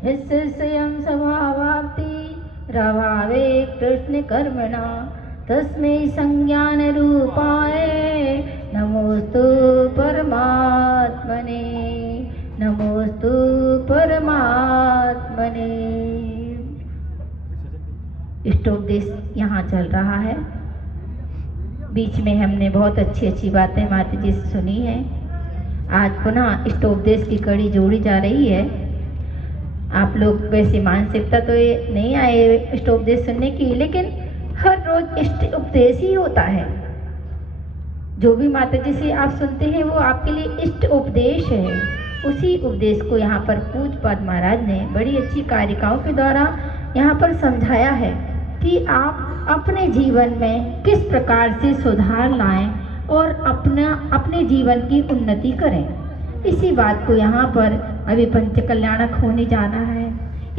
निःसंशयं स्वभावाप्ति प्रभावे कृष्ण कर्मणा तस्मै संज्ञानरूपाय नमोस्तु परमात्मने, नमोस्तु परमात्मने। इष्टोपदेश यहाँ चल रहा है। बीच में हमने बहुत अच्छी अच्छी बातें माता जी से सुनी है। आज पुनः इष्टोपदेश की कड़ी जोड़ी जा रही है। आप लोग वैसे मानसिकता तो ये नहीं आए इष्टोपदेश सुनने की, लेकिन हर रोज इष्ट उपदेश ही होता है। जो भी माता जी से आप सुनते हैं वो आपके लिए इष्ट उपदेश है। उसी उपदेश को यहाँ पर पूज्यपाद महाराज ने बड़ी अच्छी कारिकाओं के द्वारा यहाँ पर समझाया है कि आप अपने जीवन में किस प्रकार से सुधार लाएं और अपने जीवन की उन्नति करें। इसी बात को यहाँ पर अभी पंचकल्याणक होने जाना है।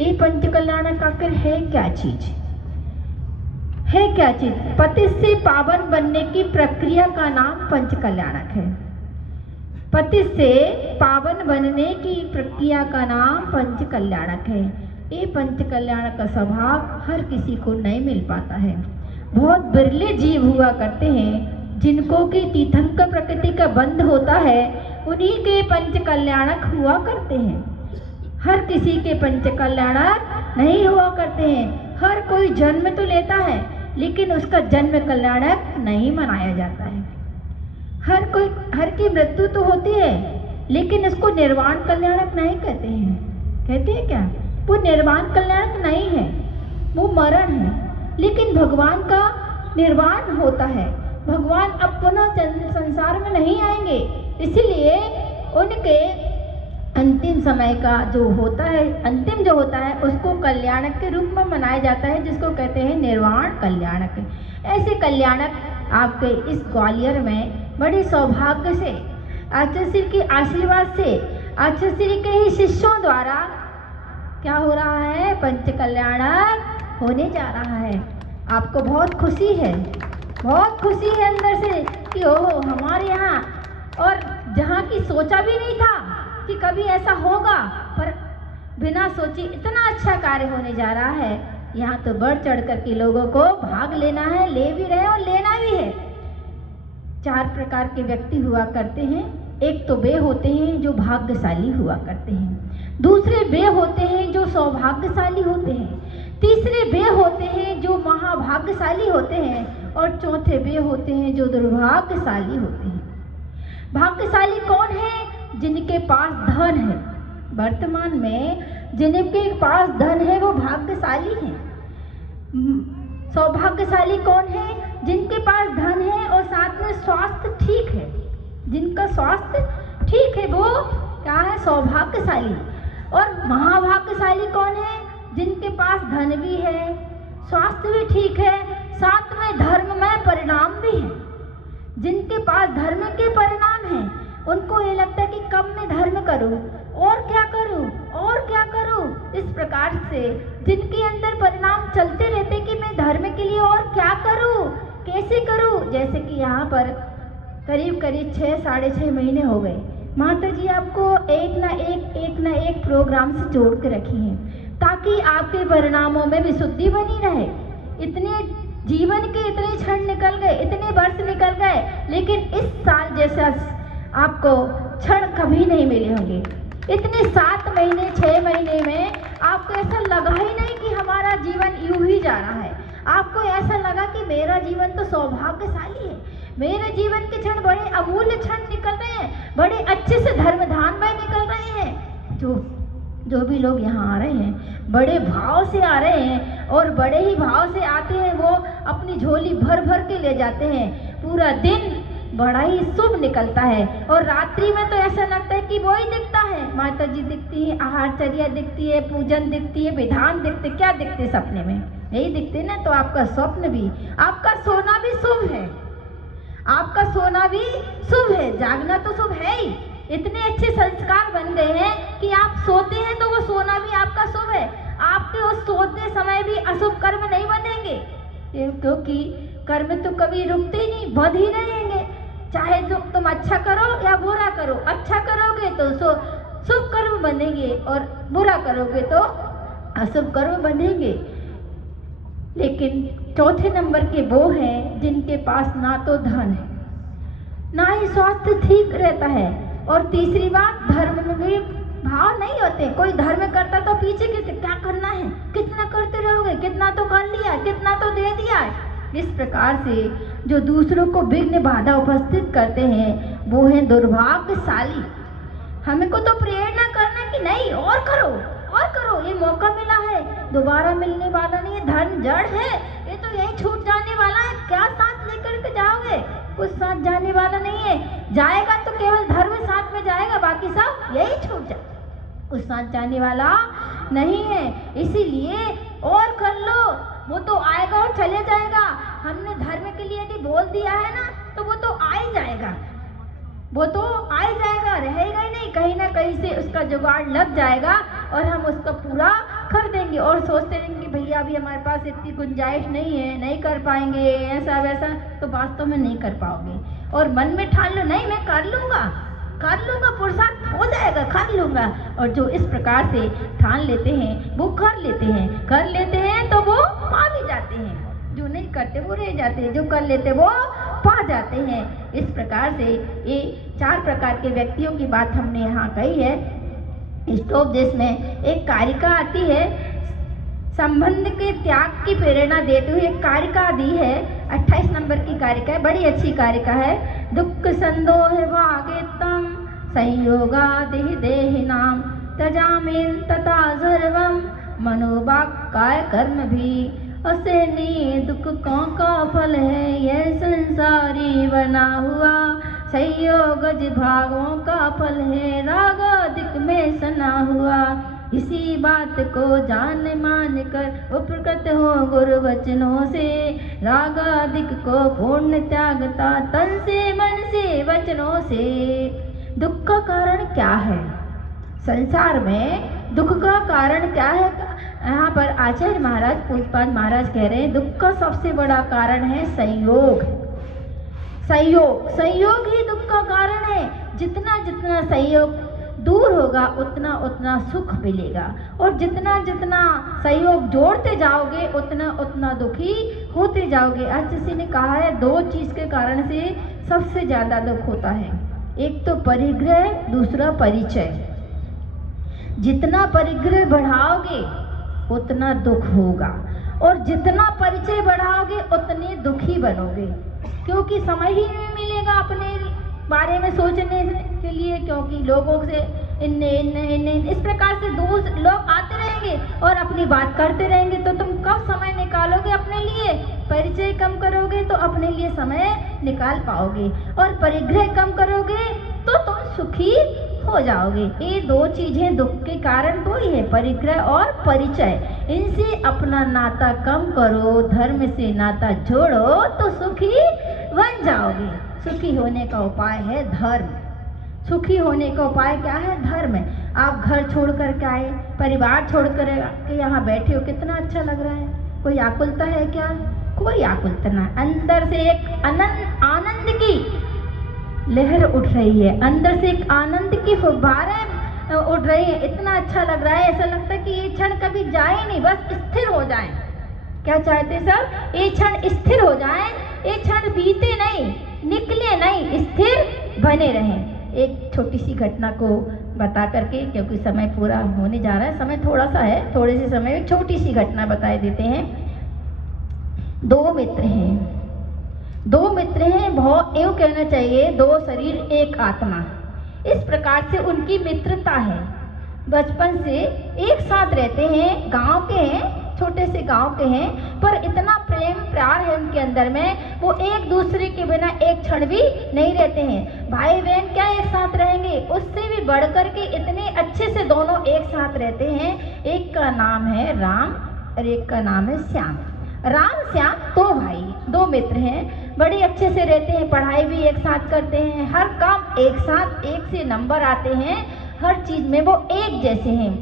ये पंचकल्याणक आखिर है क्या चीज? है क्या चीज? पति से पावन बनने की प्रक्रिया का नाम पंचकल्याणक है। पति से पावन बनने की प्रक्रिया का नाम पंचकल्याणक है। ये पंचकल्याणक का स्वभाव हर किसी को नहीं मिल पाता है। बहुत बिरले जीव हुआ करते हैं जिनको कि तीर्थंकर प्रकृति का बंध होता है, उन्हीं के पंचकल्याणक हुआ करते हैं। हर किसी के पंचकल्याणक नहीं हुआ करते हैं। हर कोई जन्म तो लेता है लेकिन उसका जन्म कल्याणक नहीं मनाया जाता है। हर की मृत्यु तो होती है लेकिन उसको निर्वाण कल्याणक नहीं कहते हैं। कहते हैं क्या? वो निर्वाण कल्याणक नहीं है, वो मरण है। लेकिन भगवान का निर्वाण होता है। भगवान अब पुनः संसार में नहीं आएंगे, इसलिए उनके अंतिम समय का जो होता है, अंतिम जो होता है उसको कल्याणक के रूप में मनाया जाता है, जिसको कहते हैं निर्वाण कल्याणक। ऐसे कल्याणक आपके इस ग्वालियर में बड़े सौभाग्य से आचार्य श्री के आशीर्वाद से आचार्य श्री के ही शिष्यों द्वारा क्या हो रहा है? पंचकल्याणक होने जा रहा है। आपको बहुत खुशी है, बहुत खुशी है अंदर से कि ओहो हमारे यहाँ, और जहाँ की सोचा भी नहीं था कि कभी ऐसा होगा, पर बिना सोचे इतना अच्छा कार्य होने जा रहा है। यहाँ तो बढ़ चढ़ कर के लोगों को भाग लेना है, ले भी रहे और लेना भी है। 4 प्रकार के व्यक्ति हुआ करते हैं। एक तो वे होते हैं जो भाग्यशाली हुआ करते हैं, दूसरे वे होते हैं जो सौभाग्यशाली होते हैं, तीसरे वे होते हैं जो महाभाग्यशाली होते हैं, और चौथे वे होते हैं जो दुर्भाग्यशाली होते हैं। भाग्यशाली कौन है? जिनके पास धन है। वर्तमान में जिनके पास धन है वो भाग्यशाली हैं। सौभाग्यशाली कौन है? जिनके पास धन है और साथ में स्वास्थ्य ठीक है। जिनका स्वास्थ्य ठीक है वो क्या है? सौभाग्यशाली। और महाभाग्यशाली कौन है? जिनके पास धन भी है, स्वास्थ्य भी ठीक है, साथ में धर्ममय परिणाम भी है। जिनके पास धर्म के परिणाम हैं, उनको ये लगता है कि कब मैं धर्म करूं और क्या करूं और क्या करूं। इस प्रकार से जिनके अंदर परिणाम चलते रहते कि मैं धर्म के लिए और क्या करूं, कैसे करूं। जैसे कि यहाँ पर करीब 6 साढ़े 6 महीने हो गए, माता जी आपको एक ना एक प्रोग्राम से जोड़ के रखी हैं ताकि आपके परिणामों में विशुद्धि बनी रहे। इतने जीवन के इतने क्षण निकल गए, इतने वर्ष निकल गए, लेकिन इस साल जैसा आपको क्षण कभी नहीं मिले होंगे। इतने 7 महीने 6 महीने में आपको ऐसा लगा ही नहीं कि हमारा जीवन यूं ही जा रहा है। आपको ऐसा लगा कि मेरा जीवन तो सौभाग्यशाली है, मेरे जीवन के क्षण बड़े अमूल्य क्षण निकल रहे हैं, बड़े अच्छे से धर्मधाम में निकल रहे हैं। जो भी लोग यहाँ आ रहे हैं बड़े भाव से आ रहे हैं, और बड़े ही भाव से आते हैं, वो अपनी झोली भर भर के ले जाते हैं। पूरा दिन बड़ा ही शुभ निकलता है, और रात्रि में तो ऐसा लगता है कि वो ही दिखता है। माता जी दिखती है, आहारचर्या दिखती है, पूजन दिखती है, विधान दिखते, क्या दिखते सपने में? यही दिखते ना। तो आपका स्वप्न भी, आपका सोना भी शुभ है, आपका सोना भी शुभ है, जागना तो शुभ है ही। इतने अच्छे संस्कार बन गए हैं कि आप सोते हैं तो वो सोना भी आपका शुभ है। आपके उस सोते समय भी अशुभ कर्म नहीं बनेंगे, क्योंकि कर्म तो कभी रुकते ही नहीं, बंध ही रहेंगे। चाहे जो तुम अच्छा करो या बुरा करो, अच्छा करोगे तो शुभ कर्म बनेंगे और बुरा करोगे तो अशुभ कर्म बनेंगे। लेकिन चौथे नंबर के वो हैं जिनके पास ना तो धन है, ना ही स्वास्थ्य ठीक रहता है, और तीसरी बात धर्म में भी भाव नहीं होते। कोई धर्म करता तो पीछे क्या करना है, कितना करते रहोगे, कितना तो कर लिया, कितना तो दे दिया। इस प्रकार से जो दूसरों को विघ्न बाधा उपस्थित करते हैं वो हैं दुर्भाग्यशाली। हमको तो प्रेरणा करना कि नहीं और करो और करो, ये मौका मिला है, दोबारा मिलने वाला नहीं है, धन जड़ है, ये तो यही छूट जाने वाला है, क्या साथ लेकर के जाओगे, कुछ साथ जाने वाला नहीं है, जाएगा तो केवल धर्म साथ में जाएगा, बाकी सब यही छूट जाए, कुछ साथ जाने वाला नहीं है। इसीलिए और कर लो, वो तो आएगा और चले जाएगा। हमने धर्म के लिए यदि बोल दिया है ना तो वो तो आ ही जाएगा, वो तो आ ही जाएगा, रहेगा ही नहीं, कहीं ना कहीं से उसका जुगाड़ लग जाएगा और हम उसका पूरा कर देंगे। और सोचते रहेंगे कि भैया अभी हमारे पास इतनी गुंजाइश नहीं है, नहीं कर पाएंगे, ऐसा वैसा, तो वास्तव में नहीं कर पाओगे। और मन में ठान लो, नहीं मैं कर लूँगा, पुरुषार्थ हो जाएगा, कर लूँगा। और जो इस प्रकार से ठान लेते हैं वो कर लेते हैं तो वो पा भी जाते हैं, जो नहीं करते वो रह जाते हैं, जो कर लेते वो पा जाते हैं। इस प्रकार से ये 4 प्रकार के व्यक्तियों की बात हमने यहाँ कही है। इष्टोपदेश में एक कारिका आती है, संबंध के त्याग की प्रेरणा देते हुए एक कारिका दी है, 28 नंबर की कारिका है, बड़ी अच्छी कारिका है। दुख संदोह भागितम संयोगादिह देहिनाम तजामिन तथा सर्वम मनोवाक्काय कर्म भी असहनीय दुख का फल है, यह संसारी बना हुआ संयोगज भागों का फल है, राग अधिक में सना हुआ। इसी बात को जान मान कर उपकृत हो गुरु वचनों से, राग अधिक को पूर्ण त्यागता तन से मन से वचनों से। दुख का कारण क्या है संसार में, दुख का कारण क्या है? यहाँ पर आचार्य महाराज पूज्यपाद महाराज कह रहे हैं दुख का सबसे बड़ा कारण है संयोग। संयोग ही दुख का कारण है। जितना जितना संयोग दूर होगा उतना उतना सुख मिलेगा, और जितना जितना संयोग जोड़ते जाओगे उतना उतना दुखी होते जाओगे। आज किसी ने कहा है 2 चीज के कारण से सबसे ज्यादा दुख होता है, एक तो परिग्रह, दूसरा परिचय। जितना परिग्रह बढ़ाओगे उतना दुख होगा, और जितना परिचय बढ़ाओगे उतने दुखी बनोगे, क्योंकि समय ही नहीं मिलेगा अपने बारे में सोचने के लिए, क्योंकि लोगों से इन्ने इस प्रकार से दूर लोग आते रहेंगे और अपनी बात करते रहेंगे, तो तुम कब समय निकालोगे अपने लिए? परिचय कम करोगे तो अपने लिए समय निकाल पाओगे, और परिग्रह कम करोगे तो तुम सुखी हो जाओगे। ये 2 चीजें दुख के कारण 2 ही है, परिग्रह और परिचय। इनसे अपना नाता कम करो, धर्म से नाता जोड़ो तो सुखी बन जाओगे। सुखी होने का उपाय है धर्म। सुखी होने का उपाय क्या है? धर्म। आप घर छोड़ कर के आए, परिवार छोड़ कर के यहाँ बैठे हो, कितना अच्छा लग रहा है। कोई आकुलता है क्या? कोई आकुलता ना। अंदर से एक आनंद की लहर उठ रही है, अंदर से एक आनंद की फुब्बारें उठ रही है। इतना अच्छा लग रहा है, ऐसा लगता है कि ये क्षण कभी जाए नहीं, बस स्थिर हो जाए। क्या चाहते सब? ये क्षण स्थिर हो जाए, ये क्षण बीते नहीं, निकले नहीं, स्थिर बने रहें। एक छोटी सी घटना को बता करके, क्योंकि समय पूरा होने जा रहा है, समय थोड़ा सा है, थोड़े से समय में छोटी सी घटना बता देते हैं। 2 मित्र हैं, 2 मित्र हैं, बहुत यूँ कहना चाहिए 2 शरीर एक आत्मा, इस प्रकार से उनकी मित्रता है। बचपन से एक साथ रहते हैं, गांव के हैं, छोटे से गांव के हैं, पर इतना प्रेम प्यार है उनके अंदर में, वो एक दूसरे के बिना एक क्षण भी नहीं रहते हैं। भाई बहन क्या एक साथ रहेंगे? उससे भी बढ़कर के इतने अच्छे से दोनों एक साथ रहते हैं। एक का नाम है राम और एक का नाम है श्याम। राम श्याम 2 भाई, 2 मित्र हैं, बड़े अच्छे से रहते हैं, पढ़ाई भी एक साथ करते हैं, हर काम एक साथ, एक से नंबर आते हैं, हर चीज में वो एक जैसे हैं।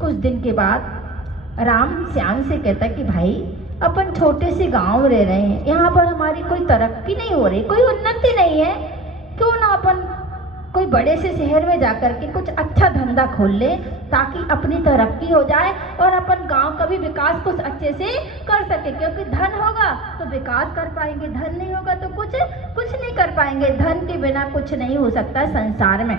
कुछ दिन के बाद राम श्याम से कहता कि भाई अपन छोटे से गांव रह रहे हैं, यहाँ पर हमारी कोई तरक्की नहीं हो रही, कोई उन्नति नहीं है, क्यों ना अपन कोई बड़े से शहर में जाकर के कुछ अच्छा धंधा खोल ले ताकि अपनी तरक्की हो जाए और अपन गांव का भी विकास कुछ अच्छे से कर सके, क्योंकि धन होगा तो विकास कर पाएंगे, धन नहीं होगा तो कुछ नहीं कर पाएंगे। धन के बिना कुछ नहीं हो सकता है संसार में।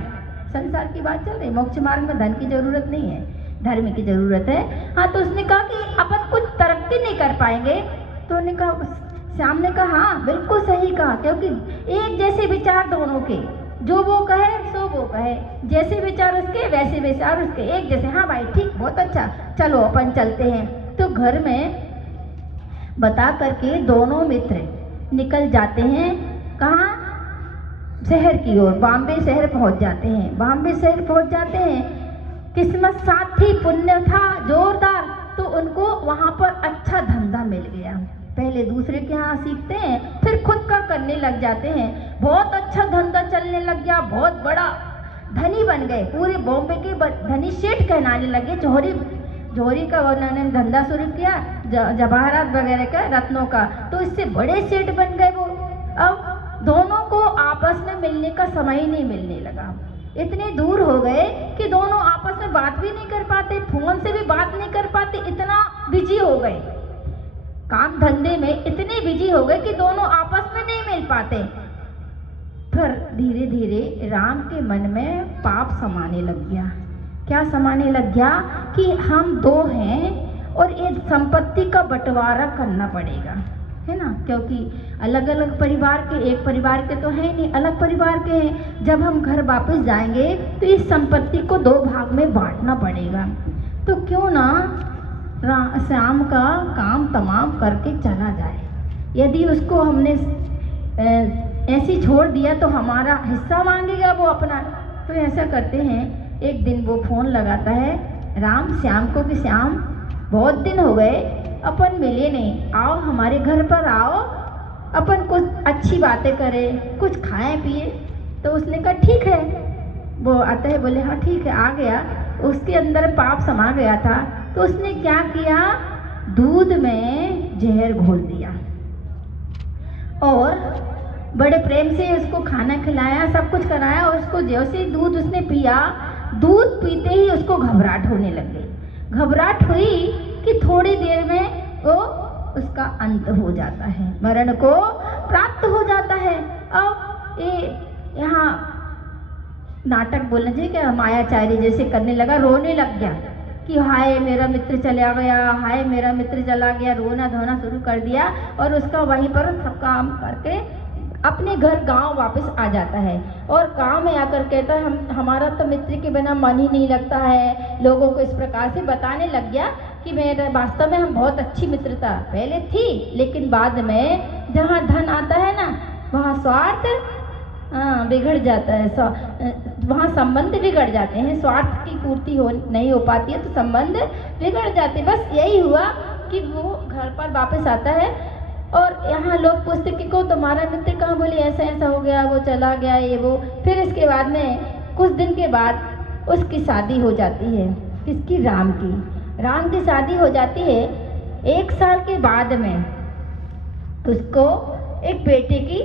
संसार की बात चल रही, मोक्ष मार्ग में धन की जरूरत नहीं है, धर्म की जरूरत है। हाँ, तो उसने कहा कि अपन कुछ तरक्की नहीं कर पाएंगे। तो उन्होंने कहा, श्याम ने कहा हाँ बिल्कुल सही कहा, क्योंकि एक जैसे विचार दोनों के, जो वो कहे सो वो कहे, जैसे विचार उसके वैसे विचार उसके, एक जैसे। हाँ भाई ठीक, बहुत अच्छा, चलो अपन चलते हैं। तो घर में बता करके दोनों मित्र निकल जाते हैं। कहाँ? शहर की ओर, बॉम्बे शहर पहुंच जाते हैं। बॉम्बे शहर पहुंच जाते हैं, किस्मत साथ थी, पुण्य था जोरदार, तो उनको वहाँ पर अच्छा धंधा मिल गया। पहले दूसरे के यहाँ सीखते हैं, फिर खुद का करने लग जाते हैं। बहुत अच्छा धंधा चलने लग गया, बहुत बड़ा धनी बन गए, पूरे बॉम्बे के धनी सेठ कहलाने लगे। जौहरी का उन्होंने धंधा शुरू किया, जवाहरात वगैरह का, रत्नों का, तो इससे बड़े सेठ बन गए वो। अब दोनों को आपस में मिलने का समय ही नहीं मिलने लगा, इतने दूर हो गए कि दोनों आपस में बात भी नहीं कर पाते, फोन से भी बात नहीं कर पाते, इतना बिजी हो गए, काम धंधे में इतने बिजी हो गए कि दोनों आपस में नहीं मिल पाते। फिर धीरे धीरे राम के मन में पाप समाने लग गया। क्या समाने लग गया कि हम दो हैं और ये संपत्ति का बंटवारा करना पड़ेगा, है ना, क्योंकि अलग अलग परिवार के, एक परिवार के तो है नहीं, अलग परिवार के हैं। जब हम घर वापस जाएंगे तो इस संपत्ति को दो भाग में बांटना पड़ेगा। तो क्यों ना श्याम का काम तमाम करके चला जाए। यदि उसको हमने ऐसे छोड़ दिया तो हमारा हिस्सा मांगेगा वो अपना। तो ऐसा करते हैं, एक दिन वो फोन लगाता है राम श्याम को कि श्याम बहुत दिन हो गए अपन मिले नहीं, आओ हमारे घर पर आओ, अपन कुछ अच्छी बातें करें, कुछ खाएं पिए। तो उसने कहा ठीक है। वो आता है, बोले हाँ ठीक है, आ गया। उसके अंदर पाप समा गया था, तो उसने क्या किया, दूध में जहर घोल दिया और बड़े प्रेम से उसको खाना खिलाया, सब कुछ कराया। और उसको जैसे दूध उसने पिया, दूध पीते ही उसको घबराहट होने लग गई। घबराहट हुई कि थोड़ी देर में वो उसका अंत हो जाता है, मरण को प्राप्त हो जाता है। अब ये यहाँ नाटक बोलना चाहिए क्या, मायाचारी जैसे करने लगा, रोने लग गया कि हाय मेरा मित्र चला गया, हाय मेरा मित्र चला गया, रोना धोना शुरू कर दिया। और उसका वहीं पर सब काम करके अपने घर गांव वापस आ जाता है। और गांव में आकर कहता है हमारा तो मित्र के बिना मन ही नहीं लगता है। लोगों को इस प्रकार से बताने लग गया कि मेरा वास्तव में हम बहुत अच्छी मित्रता पहले थी, लेकिन बाद में जहाँ धन आता है ना वहाँ स्वार्थ बिगड़ जाता है, वहाँ संबंध बिगड़ जाते हैं। स्वार्थ की पूर्ति नहीं हो पाती है तो संबंध बिगड़ जाते। बस यही हुआ कि वो घर पर वापस आता है और यहाँ लोग पूछते कि को तुम्हारा मित्र कहाँ, बोले ऐसा ऐसा हो गया, वो चला गया, ये वो। फिर इसके बाद में कुछ दिन के बाद उसकी शादी हो जाती है। किसकी? राम की। राम की शादी हो जाती है। 1 साल के बाद में उसको एक बेटे की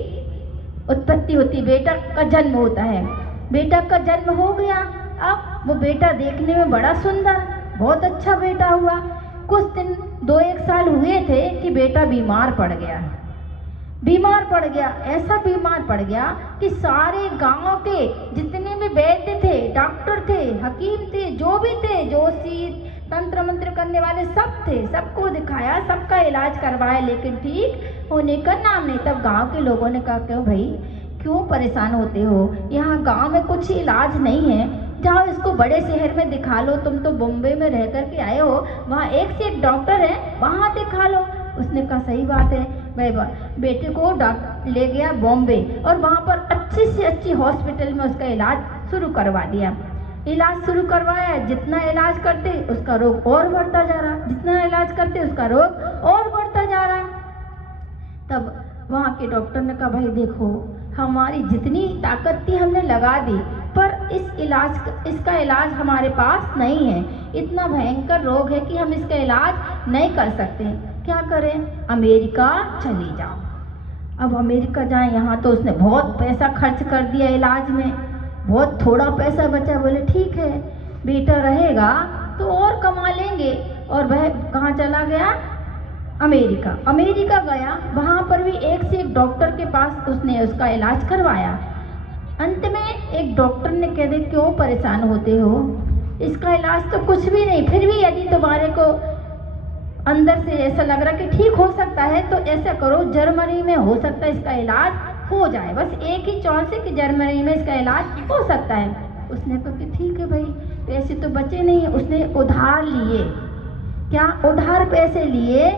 उत्पत्ति होती, बेटा का जन्म होता है। बेटा का जन्म हो गया। अब वो बेटा देखने में बड़ा सुंदर, बहुत अच्छा बेटा हुआ। कुछ दिन 2-1 साल हुए थे कि बेटा बीमार पड़ गया। बीमार पड़ गया, ऐसा बीमार पड़ गया कि सारे गांव के जितने भी वैद्य थे, डॉक्टर थे, हकीम थे, जो भी थे, जोशी, तंत्र मंत्र करने वाले सब थे, सबको दिखाया, सबका इलाज करवाया, लेकिन ठीक होने का नाम नहीं। तब गांव के लोगों ने कहा क्यों भाई, क्यों परेशान होते हो, यहाँ गांव में कुछ इलाज नहीं है, जाओ इसको बड़े शहर में दिखा लो। तुम तो बॉम्बे में रह कर के आए हो, वहाँ एक से एक डॉक्टर है, वहाँ दिखा लो। उसने कहा सही बात है। भाई बेटे को डॉक्टर ले गया बॉम्बे और वहाँ पर अच्छी से अच्छी हॉस्पिटल में उसका इलाज शुरू करवा दिया। इलाज शुरू करवाया, जितना इलाज करते उसका रोग और बढ़ता जा रहा, जितना इलाज करते उसका रोग और बढ़ता जा रहा। तब वहाँ के डॉक्टर ने कहा भाई देखो, हमारी जितनी ताकत थी हमने लगा दी, पर इसका इलाज हमारे पास नहीं है। इतना भयंकर रोग है कि हम इसका इलाज नहीं कर सकते। क्या करें? अमेरिका चली जाओ। अब अमेरिका जाए, यहाँ तो उसने बहुत पैसा खर्च कर दिया इलाज में, बहुत थोड़ा पैसा बचा। बोले ठीक है बेटा रहेगा तो और कमा लेंगे। और वह कहाँ चला गया? अमेरिका। अमेरिका गया, वहाँ पर भी एक से एक डॉक्टर के पास उसने उसका इलाज करवाया। अंत में एक डॉक्टर ने कह दिया क्यों परेशान होते हो, इसका इलाज तो कुछ भी नहीं, फिर भी यदि तुम्हारे को अंदर से ऐसा लग रहा कि ठीक हो सकता है तो ऐसा करो, जर्मनी में हो सकता है इसका इलाज हो जाए। बस एक ही चांस है कि जर्मनी में इसका इलाज हो सकता है। उसने कहा कि ठीक है भाई, पैसे तो बचे नहीं। उसने उधार लिए, क्या उधार पैसे लिए,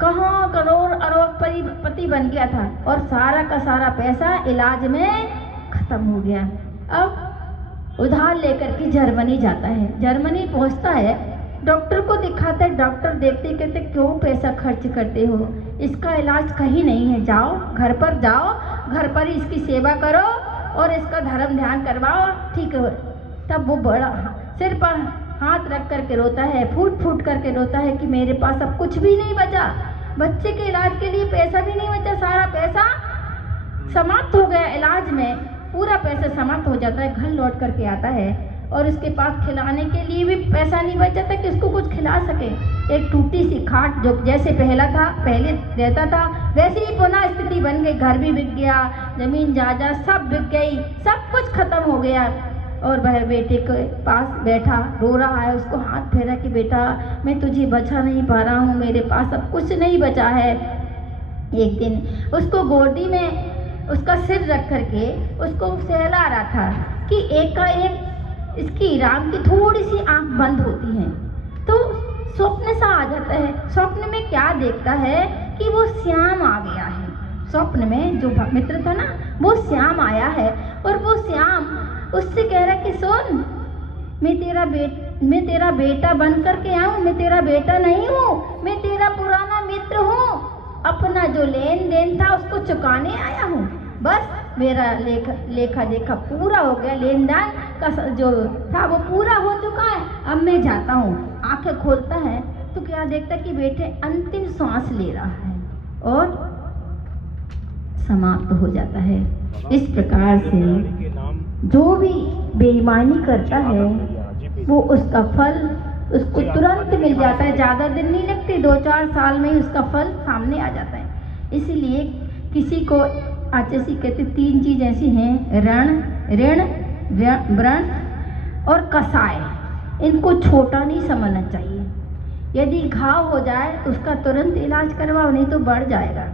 कहाँ करोड़ अरबपति बन गया था और सारा का सारा पैसा इलाज में खत्म हो गया। अब उधार लेकर के जर्मनी जाता है। जर्मनी पहुंचता है, डॉक्टर को दिखाता है। डॉक्टर देखते कहते क्यों पैसा खर्च करते हो, इसका इलाज कहीं नहीं है, जाओ घर पर जाओ, घर पर ही इसकी सेवा करो और इसका धर्म ध्यान करवाओ, ठीक है। तब वो बड़ा सिर पर हाथ रख करके रोता है, फूट फूट करके रोता है कि मेरे पास अब कुछ भी नहीं बचा, बच्चे के इलाज के लिए पैसा भी नहीं बचा, सारा पैसा समाप्त हो गया। इलाज में पूरा पैसा समाप्त हो जाता है। घर लौट करके आता है और उसके पास खिलाने के लिए भी पैसा नहीं बचा था कि उसको कुछ खिला सके। एक टूटी सी खाट जो जैसे पहले रहता था वैसे ही पुनः स्थिति बन गई। घर भी बिक गया, जमीन जायदाद सब बिक गई, सब कुछ खत्म हो गया। और वह बेटे के पास बैठा रो रहा है, उसको हाथ फेरा कि बेटा मैं तुझे बचा नहीं पा रहा हूँ, मेरे पास अब कुछ नहीं बचा है। एक दिन उसको गोदी में उसका सिर रख करके उसको सहला रहा था कि एकाएक इसकी राम की थोड़ी सी आंख बंद होती है तो स्वप्न सा आ जाता है। स्वप्न में क्या देखता है कि वो श्याम आ गया है। स्वप्न में जो मित्र था ना वो श्याम आया है और वो श्याम उससे कह रहा कि सुन, मैं तेरा बेटा बन करके आऊँ, मैं तेरा बेटा नहीं हूँ, मैं तेरा पुराना मित्र हूँ, अपना जो लेन देन था उसको चुकाने आया हूँ। बस मेरा लेखा देखा पूरा हो गया, लेन देन का जो था वो पूरा हो चुका है, अब मैं जाता हूँ। आंखें खोलता है तो क्या देखता कि बेटे अंतिम सांस ले रहा है और समाप्त हो जाता है। इस प्रकार से जो भी बेईमानी करता है वो उसका फल उसको तुरंत मिल जाता है, ज़्यादा दिन नहीं लगते, 2-4 साल में ही उसका फल सामने आ जाता है। इसीलिए किसी को आचार्य कहते 3 चीज़ ऐसी हैं, ऋण, व्रण और कसाय। इनको छोटा नहीं समझना चाहिए। यदि घाव हो जाए तो उसका तुरंत इलाज करवाओ, नहीं तो बढ़ जाएगा।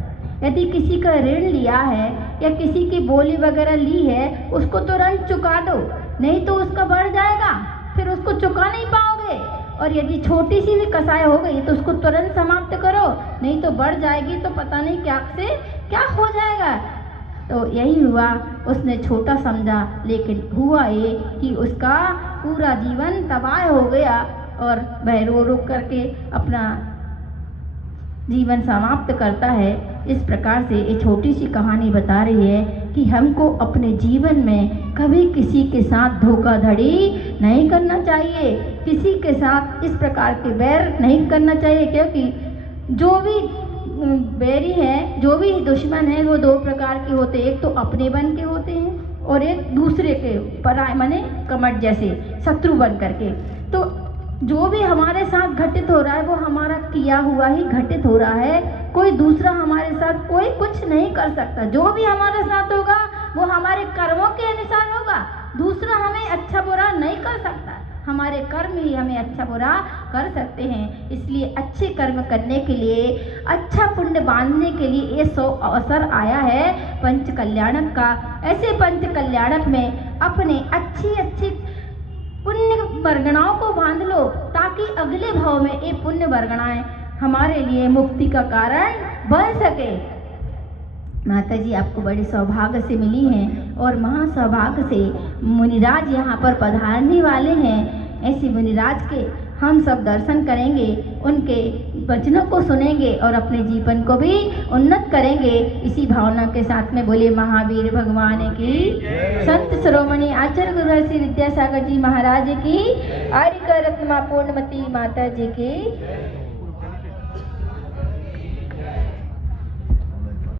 यदि किसी का ऋण लिया है या किसी की बोली वगैरह ली है उसको तुरंत चुका दो, नहीं तो उसका बढ़ जाएगा, फिर उसको चुका नहीं पाओगे। और यदि छोटी सी भी कसाई हो गई तो उसको तुरंत समाप्त करो, नहीं तो बढ़ जाएगी तो पता नहीं क्या से क्या हो जाएगा। तो यही हुआ, उसने छोटा समझा लेकिन हुआ ये कि उसका पूरा जीवन तबाह हो गया और वह रो रो करके अपना जीवन समाप्त करता है। इस प्रकार से ये छोटी सी कहानी बता रही है कि हमको अपने जीवन में कभी किसी के साथ धोखाधड़ी नहीं करना चाहिए, किसी के साथ इस प्रकार के बैर नहीं करना चाहिए, क्योंकि जो भी बैरी हैं, जो भी दुश्मन हैं वो 2 प्रकार के होते हैं। एक तो अपने बन के होते हैं और एक दूसरे के पराए माने कमट जैसे शत्रु बन करके। तो जो भी हमारे साथ घटित हो रहा है वो हमारा किया हुआ ही घटित हो रहा है, कोई दूसरा हमारे साथ कोई कुछ नहीं कर सकता। जो भी हमारे साथ होगा वो हमारे कर्मों के अनुसार होगा, दूसरा हमें अच्छा बुरा नहीं कर सकता। हमारे कर्म ही हमें अच्छा बुरा कर सकते हैं। इसलिए अच्छे कर्म करने के लिए, अच्छा पुण्य बांधने के लिए ये 100 अवसर आया है पंच कल्याणक का। ऐसे पंच कल्याणक में अपने अच्छी पुण्य वर्गणाओं को बांध लो ताकि अगले भाव में ये पुण्य वर्गणाएं हमारे लिए मुक्ति का कारण बन सके। माता जी आपको बड़े सौभाग्य से मिली हैं और महासौभाग्य से मुनिराज यहाँ पर पधारने वाले हैं। ऐसे मुनिराज के हम सब दर्शन करेंगे, उनके वचनों को सुनेंगे और अपने जीवन को भी उन्नत करेंगे। इसी भावना के साथ में बोले महावीर भगवान की, संत शिरोमणि आचार्य गुरु श्री विद्यासागर जी महाराज की, आर्य रत्न पूर्णमती माता जी की।